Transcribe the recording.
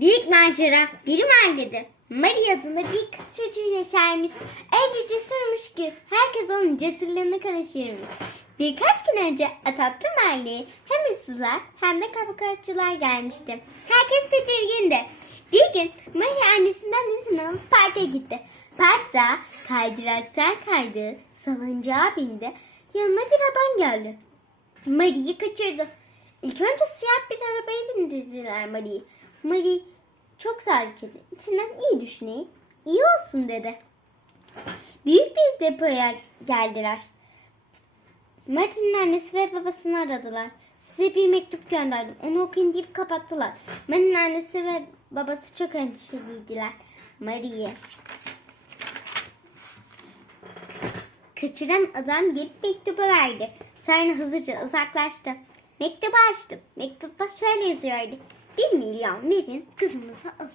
Büyük macera bir mahallede. Maria adında bir kız çocuğu yaşarmış. Öyle cesurmuş ki herkes onun cesurluğuna karışırmış. Birkaç gün önce Atatlı mahalleye hem hırsızlar hem de kapkaççılar gelmişti. Herkes tedirgindi. Bir gün Maria annesinden izin alıp parka gitti. Parkta kaydıraktan kaydı, salıncağa bindi. Yanına bir adam geldi. Marie'yi kaçırdı. İlk önce siyah bir arabaya bindirdiler Marie'yi. Marie çok sakin. İçinden iyi düşüneyim. İyi olsun dedi. Büyük bir depoya geldiler. Marie'nin annesi ve babasını aradılar. Size bir mektup gönderdim. Onu okuyun deyip kapattılar. Marie'nin annesi ve babası çok endişeliydiler. Marie. Kaçıran adam gelip mektubu verdi. Sonra hızlıca uzaklaştı. Mektubu açtım. Mektupta şöyle yazıyordu. Bir milyon verin kızınızı alın.